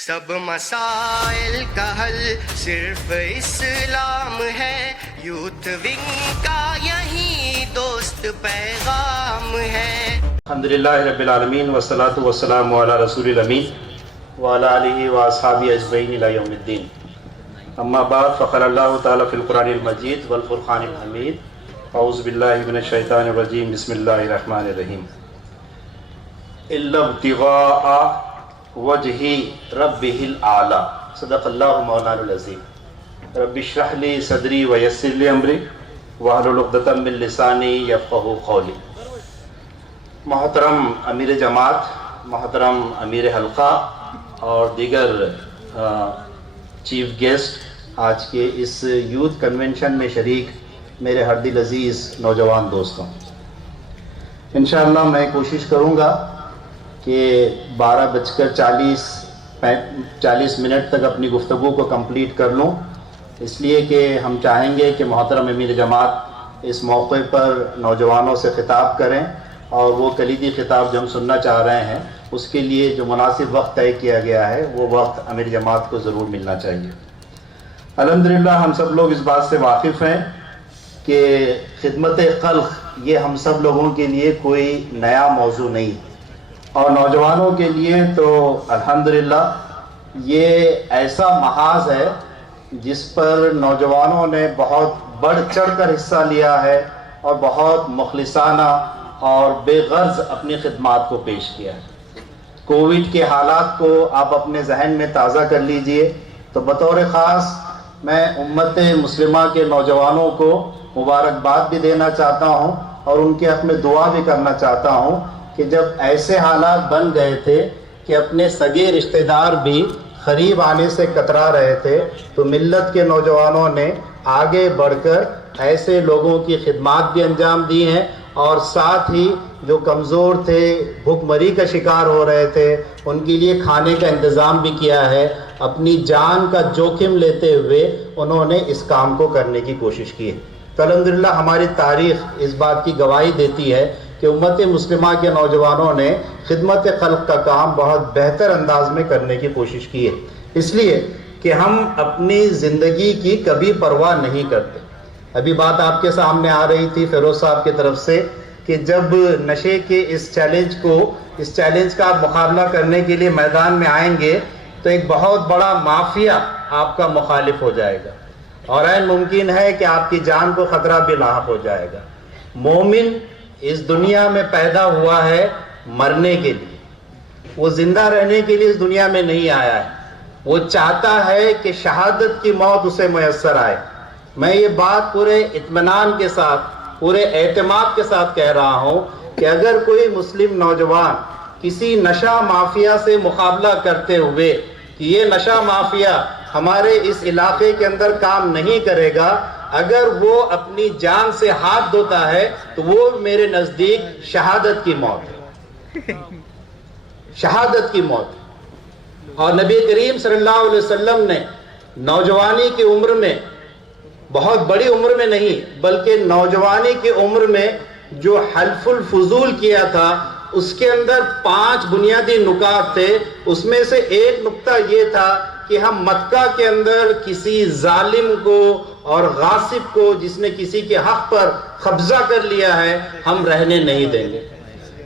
سب مسائل کا حل صرف اسلام ہے، یوتھ ونگ کا یہی دوست پیغام ہے۔ الحمدللہ رب العالمین والصلاة والسلام علی رسول الامین وعلی آلہ واصحابہ اجمعین الی یوم الدین، اما بعد فقال اللہ تعالی فی القرآن المجید والفرقان الحمید، اعوذ باللہ من الشیطان الرجیم، بسم اللہ الرحمن الرحیم۔ الا ابتغاء وجہ ربہ الاعلی، صدق اللہ مولانا العظیم۔ رب اشرح لی صدری ویسر لی امری واحلل عقدۃ من لسانی یفقہوا قولی۔ محترم امیر جماعت، محترم امیر حلقہ اور دیگر چیف گیسٹ، آج کے اس یوتھ کنونشن میں شریک میرے ہر دل عزیز نوجوان دوستوں، انشاءاللہ میں کوشش کروں گا کہ 12:40 تک اپنی گفتگو کو کمپلیٹ کر لوں، اس لیے کہ ہم چاہیں گے کہ محترم امیر جماعت اس موقع پر نوجوانوں سے خطاب کریں، اور وہ کلیدی خطاب جو ہم سننا چاہ رہے ہیں اس کے لیے جو مناسب وقت طے کیا گیا ہے وہ وقت امیر جماعت کو ضرور ملنا چاہیے۔ الحمدللہ ہم سب لوگ اس بات سے واقف ہیں کہ خدمت خلق یہ ہم سب لوگوں کے لیے کوئی نیا موضوع نہیں، اور نوجوانوں کے لیے تو الحمدللہ یہ ایسا محاذ ہے جس پر نوجوانوں نے بہت بڑھ چڑھ کر حصہ لیا ہے اور بہت مخلصانہ اور بے غرض اپنی خدمات کو پیش کیا ہے۔ کووڈ کے حالات کو آپ اپنے ذہن میں تازہ کر لیجئے تو بطور خاص میں امت مسلمہ کے نوجوانوں کو مبارکباد بھی دینا چاہتا ہوں اور ان کے حق میں دعا بھی کرنا چاہتا ہوں کہ جب ایسے حالات بن گئے تھے کہ اپنے سگے رشتہ دار بھی قریب آنے سے کترا رہے تھے، تو ملت کے نوجوانوں نے آگے بڑھ کر ایسے لوگوں کی خدمات بھی انجام دی ہیں، اور ساتھ ہی جو کمزور تھے، بھوک مری کا شکار ہو رہے تھے، ان کے لیے کھانے کا انتظام بھی کیا ہے۔ اپنی جان کا جوخم لیتے ہوئے انہوں نے اس کام کو کرنے کی کوشش کی ہے۔ تو الحمدللہ ہماری تاریخ اس بات کی گواہی دیتی ہے کہ امت مسلمہ کے نوجوانوں نے خدمت خلق کا کام بہت بہتر انداز میں کرنے کی کوشش کی ہے، اس لیے کہ ہم اپنی زندگی کی کبھی پرواہ نہیں کرتے۔ ابھی بات آپ کے سامنے آ رہی تھی فیروز صاحب کی طرف سے کہ جب نشے کے اس چیلنج کا آپ مقابلہ کرنے کے لیے میدان میں آئیں گے تو ایک بہت بڑا مافیا آپ کا مخالف ہو جائے گا، اور عین ممکن ہے کہ آپ کی جان کو خطرہ بھی لاحق ہو جائے گا۔ مومن اس دنیا میں پیدا ہوا ہے مرنے کے لیے، وہ زندہ رہنے کے لیے اس دنیا میں نہیں آیا ہے، وہ چاہتا ہے کہ شہادت کی موت اسے میسر آئے۔ میں یہ بات پورے اطمینان کے ساتھ، پورے اعتماد کے ساتھ کہہ رہا ہوں کہ اگر کوئی مسلم نوجوان کسی نشہ مافیا سے مقابلہ کرتے ہوئے کہ یہ نشہ مافیا ہمارے اس علاقے کے اندر کام نہیں کرے گا، اگر وہ اپنی جان سے ہاتھ دھوتا ہے تو وہ میرے نزدیک شہادت کی موت ہے، شہادت کی موت۔ اور نبی کریم صلی اللہ علیہ وسلم نے نوجوانی کی عمر میں، بہت بڑی عمر میں نہیں بلکہ نوجوانی کی عمر میں جو حلف الفضول کیا تھا اس کے اندر 5 بنیادی نکات تھے۔ اس میں سے ایک نکتہ یہ تھا کہ ہم مکہ کے اندر کسی ظالم کو اور غاصب کو جس نے کسی کے حق پر قبضہ کر لیا ہے ہم رہنے نہیں دیں گے۔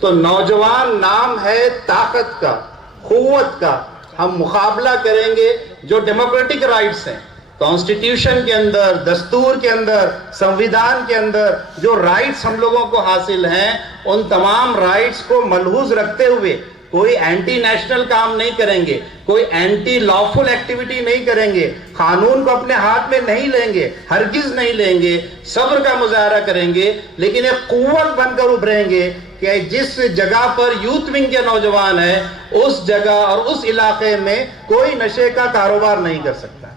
تو نوجوان نام ہے طاقت کا، قوت کا۔ ہم مقابلہ کریں گے جو ڈیموکریٹک رائٹس ہیں، کانسٹیٹیوشن کے اندر، دستور کے اندر، سنویدھان کے اندر جو رائٹس ہم لوگوں کو حاصل ہیں، ان تمام رائٹس کو ملحوظ رکھتے ہوئے کوئی اینٹی نیشنل کام نہیں کریں گے، کوئی اینٹی لافل ایکٹیویٹی نہیں کریں گے، قانون کو اپنے ہاتھ میں نہیں لیں گے، ہرگز نہیں لیں گے، صبر کا مظاہرہ کریں گے، لیکن ایک قوت بن کر ابھریں گے کہ جس جگہ پر یوتھ ونگ کے نوجوان ہیں اس جگہ اور اس علاقے میں کوئی نشے کا کاروبار نہیں کر سکتا۔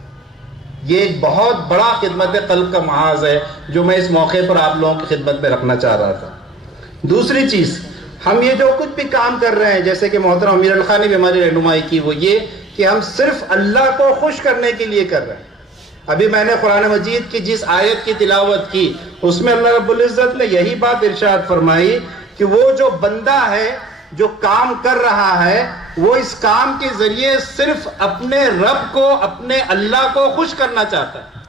یہ ایک بہت بڑا خدمت خلق کا محاذ ہے جو میں اس موقع پر آپ لوگوں کی خدمت میں رکھنا چاہ رہا تھا۔ دوسری چیز، ہم یہ جو کچھ بھی کام کر رہے ہیں، جیسے کہ محترم امیر الخان نے بھی ہماری رہنمائی کی، وہ یہ کہ ہم صرف اللہ کو خوش کرنے کے لیے کر رہے ہیں۔ ابھی میں نے قرآن مجید کی جس آیت کی تلاوت کی اس میں اللہ رب العزت نے یہی بات ارشاد فرمائی کہ وہ جو بندہ ہے جو کام کر رہا ہے وہ اس کام کے ذریعے صرف اپنے رب کو، اپنے اللہ کو خوش کرنا چاہتا ہے۔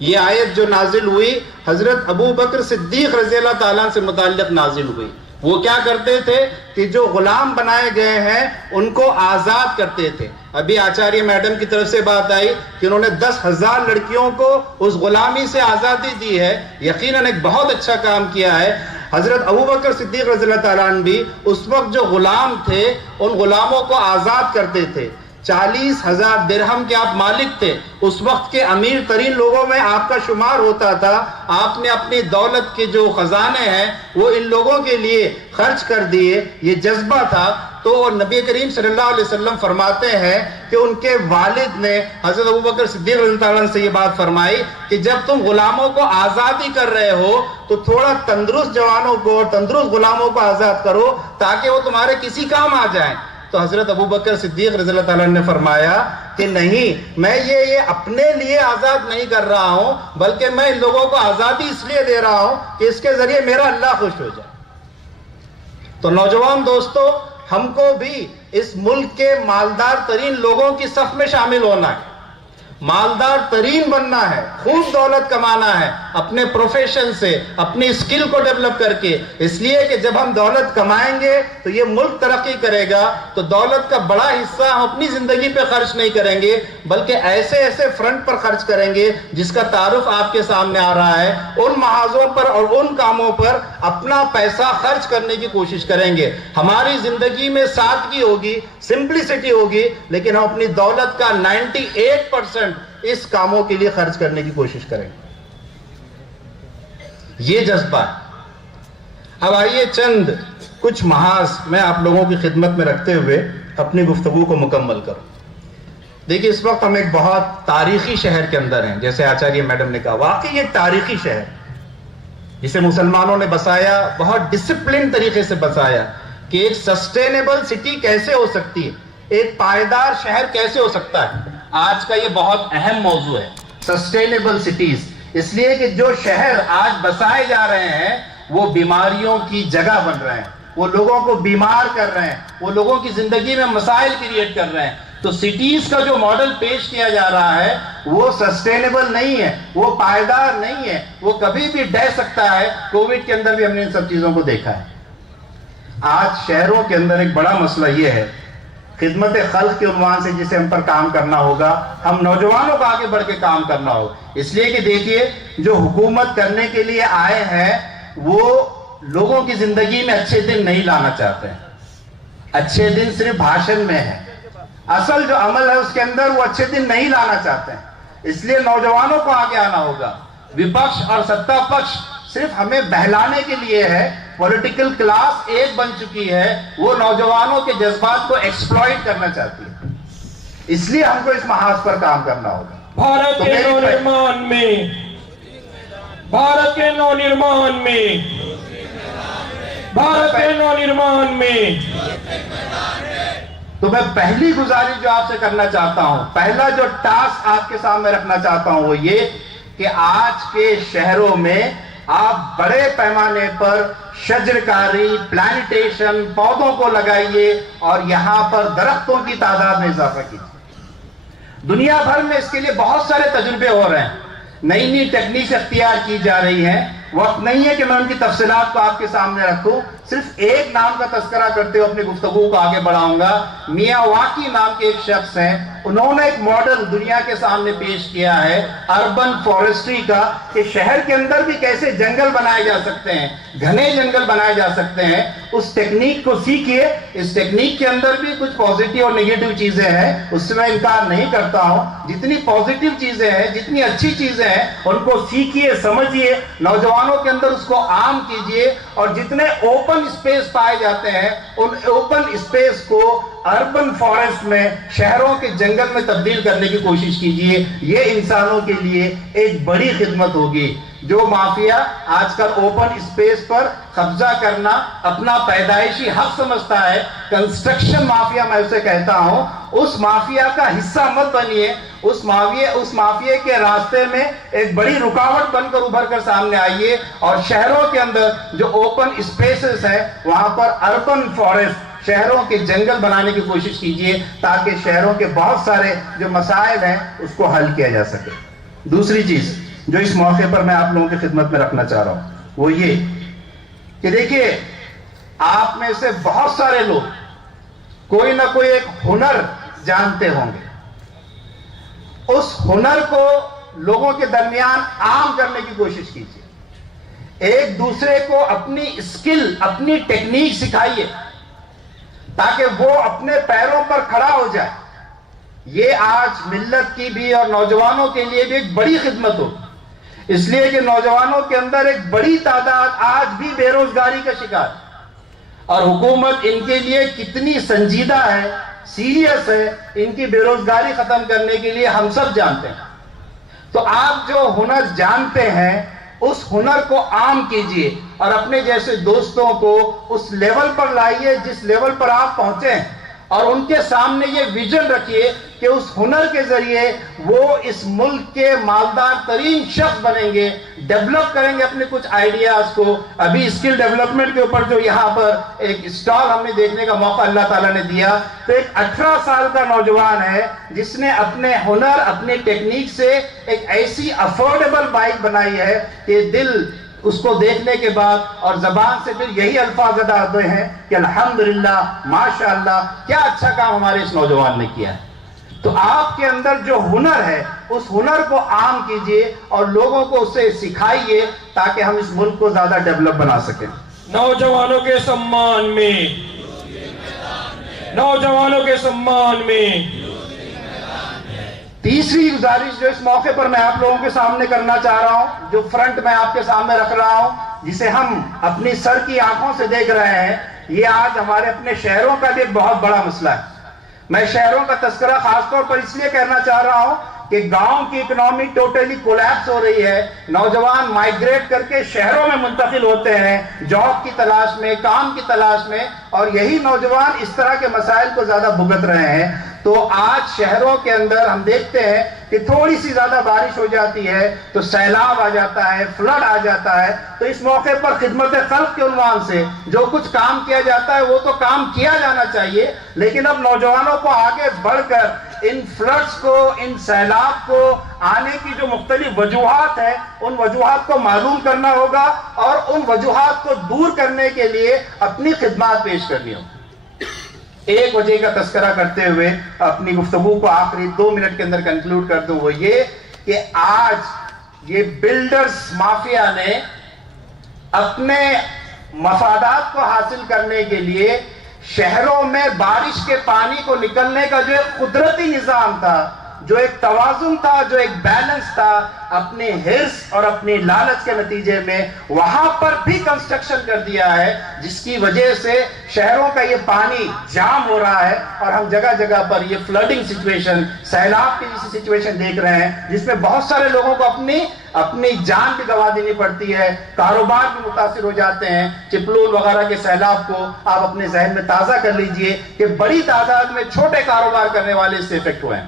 یہ آیت جو نازل ہوئی حضرت ابو بکر صدیق رضی اللہ تعالیٰ سے متعلق نازل ہوئی۔ وہ کیا کرتے تھے کہ جو غلام بنائے گئے ہیں ان کو آزاد کرتے تھے۔ ابھی آچاریہ میڈم کی طرف سے بات آئی کہ انہوں نے 10,000 لڑکیوں کو اس غلامی سے آزادی دی ہے، یقیناً ایک بہت اچھا کام کیا ہے۔ حضرت ابو بکر صدیق رضی اللہ تعالیٰ عنہ بھی اس وقت جو غلام تھے ان غلاموں کو آزاد کرتے تھے۔ 40,000 درہم کے آپ مالک تھے، اس وقت کے امیر ترین لوگوں میں آپ کا شمار ہوتا تھا۔ آپ نے اپنی دولت کے جو خزانے ہیں وہ ان لوگوں کے لیے خرچ کر دیے، یہ جذبہ تھا۔ تو نبی کریم صلی اللہ علیہ وسلم فرماتے ہیں کہ ان کے والد نے حضرت ابو بکر صدیق رضی اللہ عنہ سے یہ بات فرمائی کہ جب تم غلاموں کو آزادی کر رہے ہو تو تھوڑا تندرست جوانوں کو، تندرست غلاموں کو آزاد کرو تاکہ وہ تمہارے کسی کام آ جائیں۔ تو حضرت ابو بکر صدیق رضی اللہ تعالیٰ نے فرمایا کہ نہیں، میں یہ اپنے لیے آزاد نہیں کر رہا ہوں، بلکہ میں ان لوگوں کو آزادی اس لیے دے رہا ہوں کہ اس کے ذریعے میرا اللہ خوش ہو جائے۔ تو نوجوان دوستو، ہم کو بھی اس ملک کے مالدار ترین لوگوں کی صف میں شامل ہونا ہے، مالدار ترین بننا ہے، خوب دولت کمانا ہے اپنے پروفیشن سے، اپنی اسکل کو ڈیولپ کر کے۔ اس لیے کہ جب ہم دولت کمائیں گے تو یہ ملک ترقی کرے گا، تو دولت کا بڑا حصہ ہم اپنی زندگی پہ خرچ نہیں کریں گے بلکہ ایسے ایسے فرنٹ پر خرچ کریں گے جس کا تعارف آپ کے سامنے آ رہا ہے۔ ان محاذوں پر اور ان کاموں پر اپنا پیسہ خرچ کرنے کی کوشش کریں گے۔ ہماری زندگی میں سادگی ہوگی، سمپلسٹی ہوگی، لیکن ہم اپنی دولت کا 98% اس کاموں کے لیے خرچ کرنے کی کوشش کریں گے۔ یہ جذبہ ہے۔ اب آئیے چند کچھ محاذ میں آپ لوگوں کی خدمت میں رکھتے ہوئے اپنی گفتگو کو مکمل کروں۔ دیکھیے، اس وقت ہم ایک بہت تاریخی شہر کے اندر ہیں، جیسے آچاریہ میڈم نے کہا، واقعی ایک تاریخی شہر جسے مسلمانوں نے بسایا، بہت ڈسپلن طریقے سے بسایا کہ ایک سسٹینیبل سٹی کیسے ہو سکتی ہے، ایک پائیدار شہر کیسے ہو سکتا ہے۔ آج کا یہ بہت اہم موضوع ہے، سسٹینیبل سٹیز۔ اس لیے کہ جو شہر آج بسائے جا رہے ہیں وہ بیماریوں کی جگہ بن رہے ہیں، وہ لوگوں کو بیمار کر رہے ہیں، وہ لوگوں کی زندگی میں مسائل کریٹ کر رہے ہیں۔ تو سٹیز کا جو ماڈل پیش کیا جا رہا ہے وہ سسٹینیبل نہیں ہے، وہ پائیدار نہیں ہے، وہ کبھی بھی ڈہ سکتا ہے۔ کووڈ کے اندر بھی ہم نے ان سب چیزوں کو دیکھا ہے۔ آج شہروں کے اندر ایک بڑا مسئلہ یہ ہے، خدمت خلق کے عنوان سے جسے ہم پر کام کرنا ہوگا، ہم نوجوانوں کو آگے بڑھ کے کام کرنا ہوگا۔ اس لیے کہ دیکھیے، جو حکومت کرنے کے لیے آئے ہیں وہ لوگوں کی زندگی میں اچھے دن نہیں لانا چاہتے ہیں۔ اچھے دن صرف بھاشن میں ہے، اصل جو عمل ہے اس کے اندر وہ اچھے دن نہیں لانا چاہتے ہیں۔ اس لیے نوجوانوں کو آگے آنا ہوگا۔ وپکش اور ستا پکش صرف ہمیں بہلانے کے لیے ہے۔ پولیٹیکل کلاس ایک بن چکی ہے، وہ نوجوانوں کے جذبات کو ایکسپلائٹ کرنا چاہتی ہے۔ اس لیے ہم کو اس محاذ پر کام کرنا ہوگا۔ بھارت کے نونرمان میں، بھارت کے نونرمان میں، بھارت کے نونرمان میں، تو میں پہلی گزارش جو آپ سے کرنا چاہتا ہوں، پہلا جو ٹاسک آپ کے سامنے رکھنا چاہتا ہوں وہ یہ کہ آج کے شہروں میں آپ بڑے پیمانے پر شجرکاری، پلانٹیشن، پودوں کو لگائیے اور یہاں پر درختوں کی تعداد میں اضافہ کیجیے۔ دنیا بھر میں اس کے لیے بہت سارے تجربے ہو رہے ہیں، نئی نئی ٹیکنیک اختیار کی جا رہی ہیں۔ وقت نہیں ہے کہ میں ان کی تفصیلات کو آپ کے سامنے رکھوں، صرف ایک نام کا تذکرہ کرتے ہوئے اپنی گفتگو کو آگے بڑھاؤں گا۔ میاواکی نام کے ایک شخص ہیں، انہوں نے ایک ماڈل دنیا کے سامنے پیش کیا ہے اربن فارسٹری کا، کہ شہر کے اندر بھی کیسے جنگل بنائے جا سکتے ہیں، گھنے جنگل بنائے جا سکتے ہیں۔ اس ٹیکنیک کو سیکھیے۔ اس ٹیکنیک کے اندر بھی کچھ پازیٹیو اور نیگیٹو چیزیں ہیں، اس سے میں انکار نہیں کرتا ہوں۔ جتنی پازیٹیو چیزیں ہیں، جتنی اچھی چیزیں ہیں، ان کو سیکھیے، سمجھیے، نوجوانوں کے اندر اس کو عام کیجیے، اور جتنے اوپن اسپیس پائے جاتے ہیں ان اوپن اسپیس کو اربن فارسٹ میں، شہروں کے جنگل میں تبدیل کرنے کی کوشش کیجیے۔ یہ انسانوں کے لیے ایک بڑی خدمت ہوگی۔ جو مافیا آج کل اوپن اسپیس پر قبضہ کرنا اپنا پیدائشی حق سمجھتا ہے، کنسٹرکشن مافیا میں اسے کہتا ہوں، اس مافیا کا حصہ مت بنیے۔ اس مافیا کے راستے میں ایک بڑی رکاوٹ بن کر ابھر کر سامنے آئیے، اور شہروں کے اندر جو اوپن اسپیسز ہیں وہاں پر اربن فارسٹ، شہروں کے جنگل بنانے کی کوشش کیجئے تاکہ شہروں کے بہت سارے جو مسائل ہیں اس کو حل کیا جا سکے۔ دوسری چیز جو اس موقع پر میں آپ لوگوں کی خدمت میں رکھنا چاہ رہا ہوں وہ یہ کہ دیکھیے، آپ میں سے بہت سارے لوگ کوئی نہ کوئی ایک ہنر جانتے ہوں گے۔ اس ہنر کو لوگوں کے درمیان عام کرنے کی کوشش کیجیے، ایک دوسرے کو اپنی اسکل، اپنی ٹیکنیک سکھائیے تاکہ وہ اپنے پیروں پر کھڑا ہو جائے۔ یہ آج ملت کی بھی اور نوجوانوں کے لیے بھی ایک بڑی خدمت ہو، اس لیے کہ نوجوانوں کے اندر ایک بڑی تعداد آج بھی بے روزگاری کا شکار ہے، اور حکومت ان کے لیے کتنی سنجیدہ ہے، سیریس ہے ان کی بے روزگاری ختم کرنے کے لیے، ہم سب جانتے ہیں۔ تو آپ جو ہنر جانتے ہیں اس ہنر کو عام کیجئے اور اپنے جیسے دوستوں کو اس لیول پر لائیے جس لیول پر آپ پہنچے ہیں، اور ان کے سامنے یہ ویژن رکھیے کہ اس ہنر کے ذریعے وہ اس ملک کے مالدار ترین شخص بنیں گے، ڈیولپ کریں گے اپنے کچھ آئیڈیاز کو۔ ابھی اسکل ڈیولپمنٹ کے اوپر جو یہاں پر ایک اسٹال ہم نے دیکھنے کا موقع اللہ تعالیٰ نے دیا، تو ایک 18 سال کا نوجوان ہے جس نے اپنے ہنر، اپنے ٹیکنیک سے ایک ایسی افورڈیبل بائک بنائی ہے کہ دل اس کو دیکھنے کے بعد اور زبان سے پھر یہی الفاظ ادا ہوتے ہیں کہ الحمدللہ، ماشاءاللہ، کیا اچھا کام ہمارے اس نوجوان نے کیا ہے۔ تو آپ کے اندر جو ہنر ہے اس ہنر کو عام کیجئے اور لوگوں کو اسے سکھائیے تاکہ ہم اس ملک کو زیادہ ڈیولپ بنا سکیں۔ نوجوانوں کے سمان میں، نوجوانوں کے سمان میں تیسری گزارش جو اس موقع پر میں آپ لوگوں کے سامنے کرنا چاہ رہا ہوں، جو فرنٹ میں آپ کے سامنے رکھ رہا ہوں، جسے ہم اپنی سر کی آنکھوں سے دیکھ رہے ہیں، یہ آج ہمارے اپنے شہروں کا بھی ایک بہت بڑا مسئلہ ہے۔ میں شہروں کا تذکرہ خاص طور پر اس لیے کرنا چاہ رہا ہوں کہ گاؤں کی اکنامی ٹوٹلی کولیپس ہو رہی ہے، نوجوان مائیگریٹ کر کے شہروں میں منتقل ہوتے ہیں جاب کی تلاش میں، کام کی تلاش میں، اور یہی نوجوان اس طرح کے مسائل کو زیادہ بھگت رہے ہیں۔ تو آج شہروں کے اندر ہم دیکھتے ہیں کہ تھوڑی سی زیادہ بارش ہو جاتی ہے تو سیلاب آ جاتا ہے، فلڈ آ جاتا ہے۔ تو اس موقع پر خدمت خلق کے عنوان سے جو کچھ کام کیا جاتا ہے وہ تو کام کیا جانا چاہیے، لیکن اب نوجوانوں کو آگے بڑھ کر ان فلڈز کو، ان سیلاب کو آنے کی جو مختلف وجوہات ہیں ان وجوہات کو معلوم کرنا ہوگا اور ان وجوہات کو دور کرنے کے لیے اپنی خدمات پیش کرنی ہوگی۔ ایک وجہ کا تذکرہ کرتے ہوئے اپنی گفتگو کو آخری 2 منٹ کے اندر کنکلوڈ کر دوں، وہ یہ کہ آج یہ بلڈرز مافیا نے اپنے مفادات کو حاصل کرنے کے لیے شہروں میں بارش کے پانی کو نکلنے کا جو ایک قدرتی نظام تھا، جو ایک توازن تھا، جو ایک بیلنس تھا، اپنی حرص اور اپنی لالچ کے نتیجے میں وہاں پر بھی کنسٹرکشن کر دیا ہے، جس کی وجہ سے شہروں کا یہ پانی جام ہو رہا ہے اور ہم جگہ جگہ پر یہ فلڈنگ سچویشن، سیلاب کی جیسی سچویشن دیکھ رہے ہیں، جس میں بہت سارے لوگوں کو اپنی جان بھی گنوا دینی پڑتی ہے، کاروبار بھی متاثر ہو جاتے ہیں۔ چپلون وغیرہ کے سیلاب کو آپ اپنے ذہن میں تازہ کر لیجئے کہ بڑی تعداد میں چھوٹے کاروبار کرنے والے اس سے افیکٹ ہوئے ہیں۔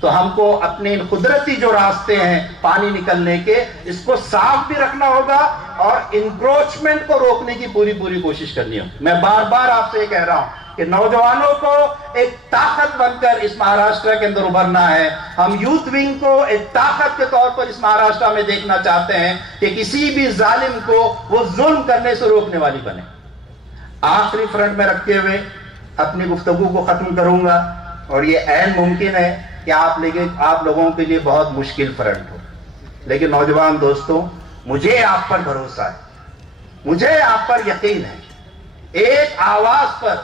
تو ہم کو اپنے قدرتی جو راستے ہیں پانی نکلنے کے، اس کو صاف بھی رکھنا ہوگا اور انکروچمنٹ کو روکنے کی پوری کوشش کرنی ہوگی۔ میں بار بار آپ سے یہ کہہ رہا ہوں کہ نوجوانوں کو ایک طاقت بن کر اس مہاراشٹر کے اندر ابھرنا ہے۔ ہم یوتھ ونگ کو ایک طاقت کے طور پر اس مہاراشٹر میں دیکھنا چاہتے ہیں کہ کسی بھی ظالم کو وہ ظلم کرنے سے روکنے والی بنے۔ آخری فرنٹ میں رکھتے ہوئے اپنی گفتگو کو ختم کروں گا، اور یہ عین ممکن ہے کہ آپ لوگوں کے لیے بہت مشکل فرنٹ ہو، لیکن نوجوان دوستوں، مجھے آپ پر بھروسہ ہے، مجھے آپ پر یقین ہے۔ ایک آواز پر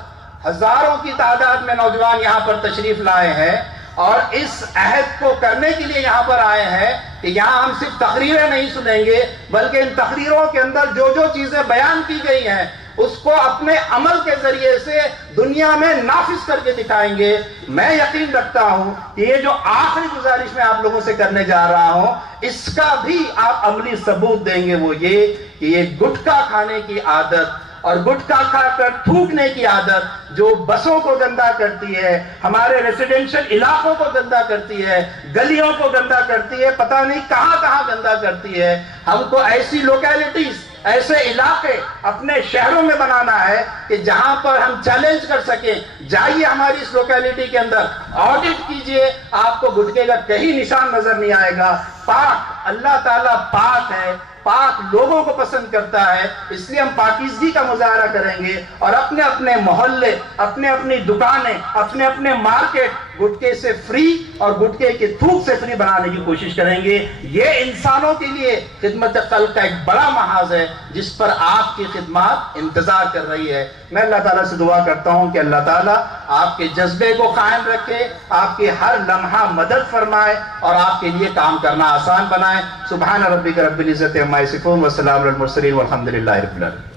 ہزاروں کی تعداد میں نوجوان یہاں پر تشریف لائے ہیں اور اس عہد کو کرنے کے لیے یہاں پر آئے ہیں کہ یہاں ہم صرف تقریریں نہیں سنیں گے، بلکہ ان تقریروں کے اندر جو چیزیں بیان کی گئی ہیں اس کو اپنے عمل کے ذریعے سے دنیا میں نافذ کر کے دکھائیں گے۔ میں یقین رکھتا ہوں کہ یہ جو آخری گزارش میں آپ لوگوں سے کرنے جا رہا ہوں، اس کا بھی آپ عملی ثبوت دیں گے، وہ یہ کہ یہ گٹکا کھانے کی عادت اور گٹکا کھا کر تھوکنے کی عادت جو بسوں کو گندا کرتی ہے، ہمارے ریزیڈینشل علاقوں کو گندا کرتی ہے، گلیوں کو گندا کرتی ہے، پتہ نہیں کہاں گندا کرتی ہے۔ ہم کو ایسی لوکیلٹیز ایسے علاقے اپنے شہروں میں بنانا ہے کہ جہاں پر ہم چیلنج کر سکیں. جائیے ہماری اس لوکیلٹی کے اندر, آڈٹ کیجئے, آپ کو گٹکے کا کہیں نشان نظر نہیں آئے گا. پاک, اللہ تعالیٰ پاک ہے, پاک لوگوں کو پسند کرتا ہے, اس لیے ہم پاکیزگی کا مظاہرہ کریں گے اور اپنے اپنے محلے, اپنے اپنی دکانیں, اپنے اپنے مارکیٹ گٹکے سے فری اور گٹکے کے تھوک سے فری بنانے کی کوشش کریں گے. یہ انسانوں کے لیے خدمت خلق کا ایک بڑا محاذ ہے جس پر آپ کی خدمات انتظار کر رہی ہے. میں اللہ تعالیٰ سے دعا کرتا ہوں کہ اللہ تعالیٰ آپ کے جذبے کو قائم رکھے, آپ کے ہر لمحہ مدد فرمائے اور آپ کے لیے کام کرنا آسان بنائے. سبحان ربک رب العزت عما یصفون وسلام علی المرسلین والحمد للہ رب العالمین.